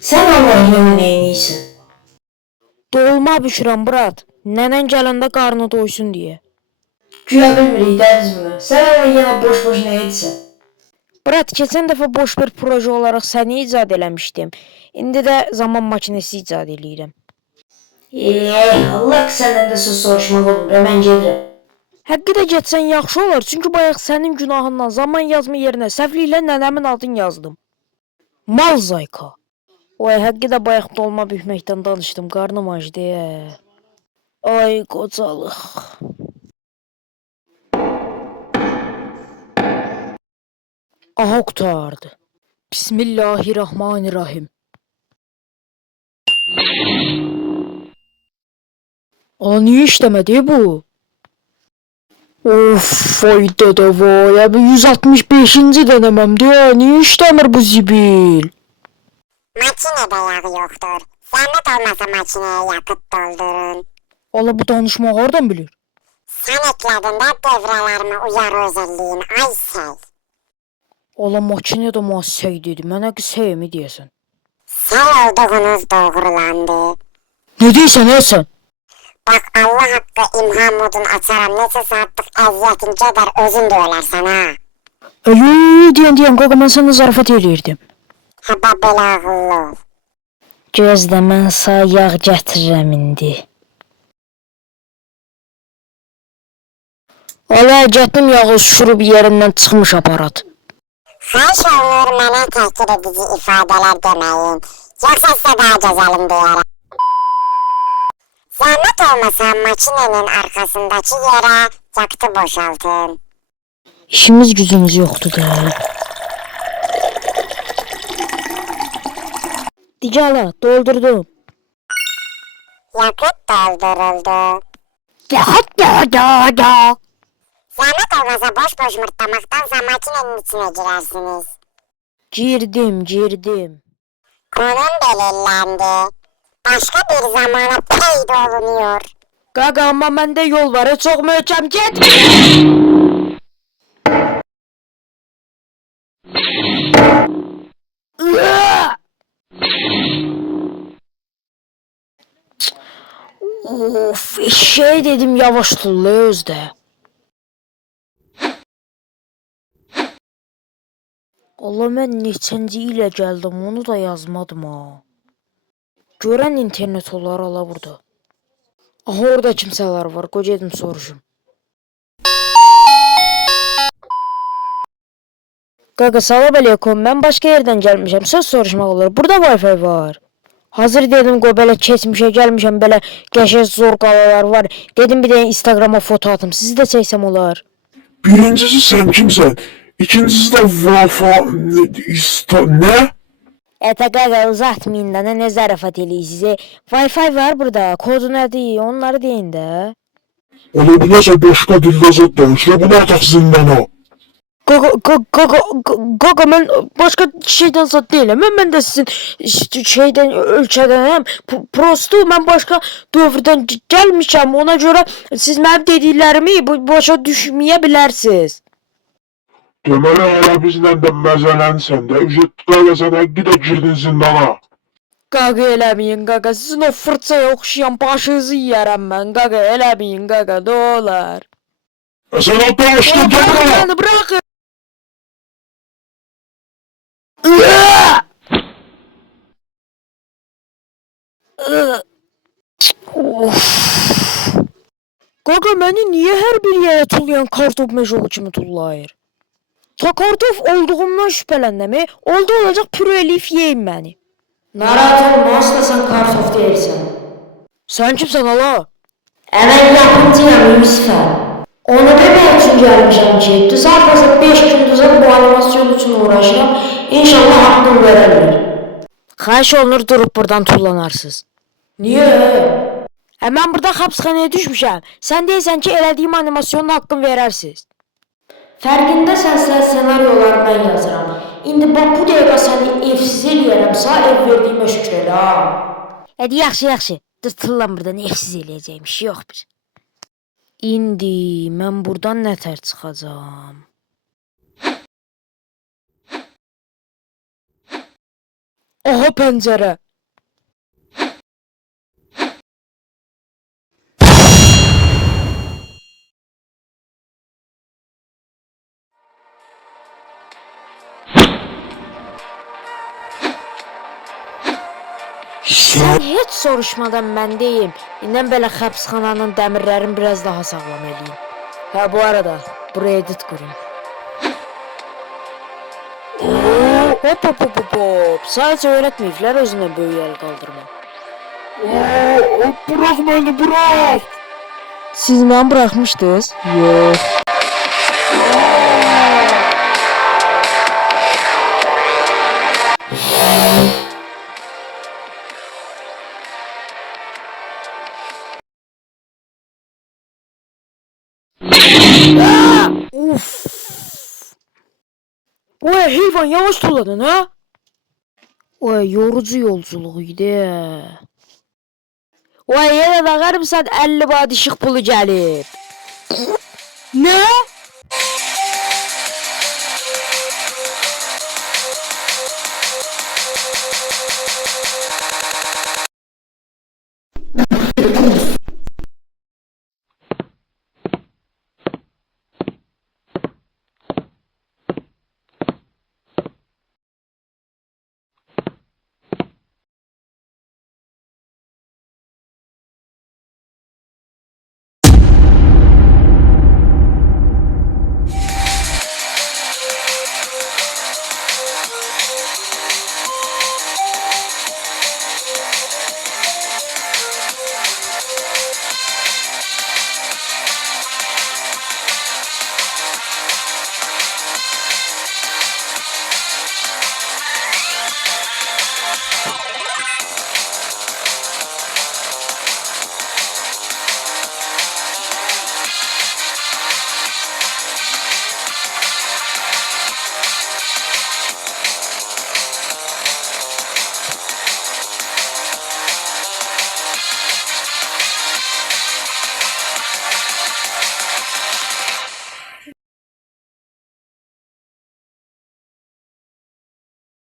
Sen Allah'ın neyiysin? Dolma bişirəm Murat. Nənən gələndə qarnı doysun deyə. Güya bilmirik dəniz bunu. Sen öyle yine boş ne edirsən? Murat, keçən dəfə boş bir proje olaraq səni icad eləmişdim. İndi də zaman makinesi icad eləyirəm. Allah ki senden de söz soruşmaq olur. Hemen gelirim. Həqqi də getsən yaxşı olar, çünki bayaq sənin günahından zaman yazma yerinə səhvliklə nənəmin adını yazdım. Mal Zayka. Oy, həqqi də bayaq dolma bükməkdən danışdım, qarnım acdı deyə. Ay qocalıq. Aha qurtardı. Bismillahirrahmanirrahim. Aa, niye işlemedi bu? Of, vay dede vay. Abi 165. denememdi ya. Niye işlemir bu zibil? Makinede yağı yoktur. Zahmet olmasa makineye yakıt doldurun. Ola bu danışma oradan bilir. Sen ekledin de devrelerime uyarı özelliğin ay şey. Ola makine de masay dedi. Mənə ki şey mi deyəsən? Sen olduğunuz doğrulandı. Ne deyirsən sən? Bak Allah hakkı imha modunu açaram. Neçə saatlik əziyyətin gedər özün de ölərsən ha. Deyən qaqa, mən sənə zarafat eləyirdim. Həbə belə ağıllı ol. Gözlə, mən sağ yağ gətirirəm indi. Ola, gətim yağı şurub yerindən çıxmış aparat. Xahiş olunur mənə təhkir edici ifadələr deməyin. Yoxsa sizə daha gözəlim deyərəm. Zahmet olmasa makinenin arkasındaki yere yaktı boşaltın. İşimiz gücümüz yoxdur da. Dicala, doldurdum. Yakıt dolduruldu. Da. Zahmet olmasa boş mırtlamaktansa makinenin içine girersiniz. Girdim. Konum belirlendi. Başka bir zamana peyda olunuyor. Qaqa, amma məndə yol var, çox möhkəm get. Of, şey dedim yavaş tulla özdə. Allah, mən neçənci ilə gəldim, onu da yazmadım ha. Görən internet olar ala burada. Aha, orada kimsələr var, qoy gedim soruşum. Qaqa, salam aleykum, mən başqa yerdən gəlmişəm, söz soruşmaq olur, burada Wi-Fi var. Hazır dedim, qoy belə keçmişə gəlmişəm, belə qəşəng zor qalalar var. Dedim bir də Instagrama foto atım, sizi də çəksəm olar. Birincisi sen kimsen? İkincisi de ne? Qaqa, uzatmayın da, nə zarafat eləyirsiniz? Wi-Fi var burada, kodu nədir, onları deyin də. Ola bilirse başka dilde zat danışla bunu artık zindana. Qaqa, mən başqa şeydən zad deyiləm. Mən də sizin şeydən, ölkədənəm. Prosto mən başqa dövrdən gəlmişəm. Ona görə siz mənim dediklərimi başa düşməyə bilərsiniz. Deməli hala bizlə də məzələnsən də. Ücret qaqa həqqi də girdin zindana. Qaqa, eləməyin qaqa. Sizin o fırçaya oxşayan başınızı yiyərəm mən. Qaqa, eləməyin qaqa, nə olar. Sen hatta açtın Bırakın Temur'a. beni, bırakın. Of. Qaqa məni niyə hər bir yerə tullayan kartof meşoğu kimi tullayır? Ta kartof olduğumdan şübhələndəmi? Oldu olacaq püre eləyib yeyim məni. Narahat olma, asla sen kartof değilsen. Sən kimsən ala? Hemen yapımcıyım Yusuf'a. Onu demek için gelmişim ki, düzeltmese 5 gün düzelt bu animasyon için uğraşıram. İnşallah hakkını verirler. Xahiş olunur durub buradan tullanarsınız. Niye? Mən burada xəbsxanaya düşmüşəm. Sən deyirsən ki, elədiyim animasyonun haqqını verərsiniz. Fərqindəsən sən senaryoları mən yazıram. İndi bax bu dəqiqə səni evsiz eləyərəm, sağ ev verdiyimə şükür elə ha. Hadi yaxşı, yaxşı. Dur tullan buradan evsiz eləyəcəyim şey yox bir. İndi mən buradan nətər çıxacağam? Aha pəncərə. Sən heç soruşmadan mən deyim. İndən belə xəbsxananın dəmirlərini biraz daha sağlam eləyim. Hə bu arada buraya edit qurun. Hop hop hop hop hop. Sadəcə öyrətməyiblər özünə böyük əl qaldırma. Bırak beni bırak. Siz məni buraxmışdınız? Yox. Uf. Oy heyvan yavaş tulladın ha? Oy yorucu yolculuq idi. Oy yenə baxar mısın 50 baht işıq pulu gəlib. Nə?